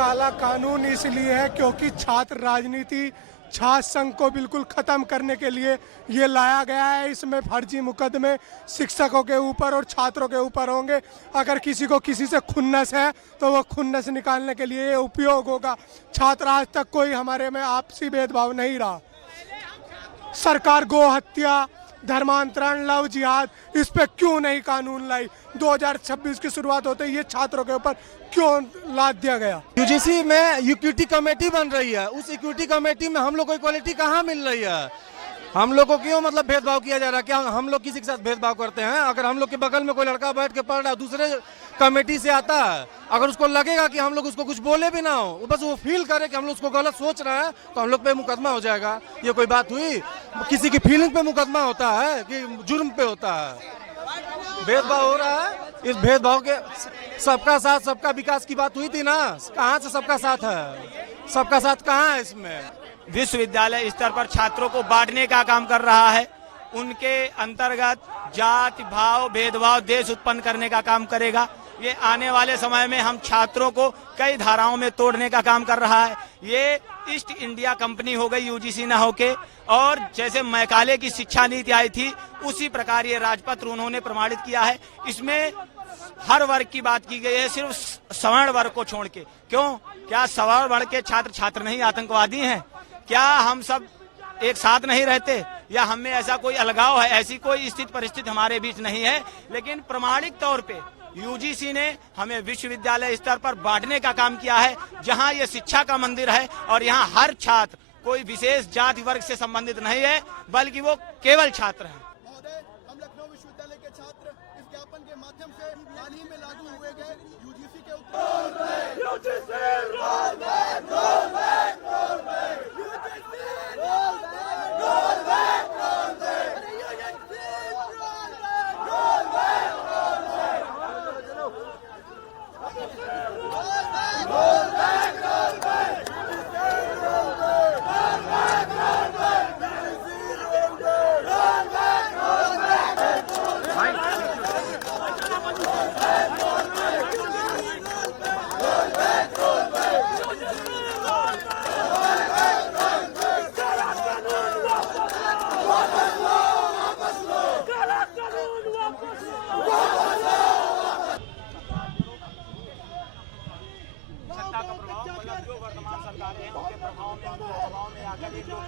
काला कानून इसलिए है क्योंकि छात्र राजनीति छात्र संघ को बिल्कुल खत्म करने के लिए ये लाया गया है। इसमें फर्जी मुकदमे शिक्षकों के ऊपर और छात्रों के ऊपर होंगे। अगर किसी को किसी से खुन्नस है तो वो खुन्नस निकालने के लिए ये उपयोग होगा। छात्र आज तक कोई हमारे में आपसी भेदभाव नहीं रहा। सरकार गो हत्या, धर्मांतरण, लव जिहाद, इस पे क्यों नहीं कानून लाई? 2026 की शुरुआत होते ही ये छात्रों के ऊपर क्यों लाद दिया गया? यूजीसी में इक्विटी कमेटी बन रही है, उस इक्विटी कमेटी में हम लोग को इक्वालिटी कहाँ मिल रही है? हम लोग को क्यों मतलब भेदभाव किया जा रहा है? क्या हम लोग किसी के साथ भेदभाव करते हैं? अगर हम लोग के बगल में कोई लड़का बैठ के पढ़ रहा है, दूसरे कमेटी से आता है, अगर उसको लगेगा कि हम लोग उसको कुछ बोले भी ना हो, बस वो फील करे कि हम लोग उसको गलत सोच रहे हैं, तो हम लोग पे मुकदमा हो जाएगा। ये कोई बात हुई? किसी की फीलिंग पे मुकदमा होता है कि जुर्म पे होता है? भेदभाव हो रहा है। इस भेदभाव के सबका साथ सबका विकास की बात हुई थी ना, कहाँ से सबका साथ है? सबका साथ कहाँ है इसमें? विश्वविद्यालय स्तर पर छात्रों को बांटने का काम कर रहा है। उनके अंतर्गत जाति भाव भेदभाव देश उत्पन्न करने का काम करेगा। ये आने वाले समय में हम छात्रों को कई धाराओं में तोड़ने का काम कर रहा है। ये ईस्ट इंडिया कंपनी हो गई यूजीसी न होके, और जैसे मैकाले की शिक्षा नीति आई थी उसी प्रकार ये राजपत्र उन्होंने प्रमाणित किया है। इसमें हर वर्ग की बात की गई है, सिर्फ सवर्ण वर्ग को छोड़ के। क्यों? क्या सवर्ण वर्ग के छात्र छात्र नहीं आतंकवादी हैं? क्या हम सब एक साथ नहीं रहते? या हमें ऐसा कोई अलगाव है? ऐसी कोई स्थिति परिस्थिति हमारे बीच नहीं है। लेकिन प्रमाणिक तौर पे यूजीसी ने हमें विश्वविद्यालय स्तर पर बांटने का काम किया है, जहां ये शिक्षा का मंदिर है और यहां हर छात्र कोई विशेष जाति वर्ग से संबंधित नहीं है, बल्कि वो केवल छात्र हैं। हम लखनऊ विश्वविद्यालय के छात्र इस ज्ञापन के माध्यम से हाल ही में लागू हुए गए यूजीसी के सत्ता का प्रभाव, मतलब जो वर्तमान सरकारें हैं उनके प्रभाव में आकर ये लोग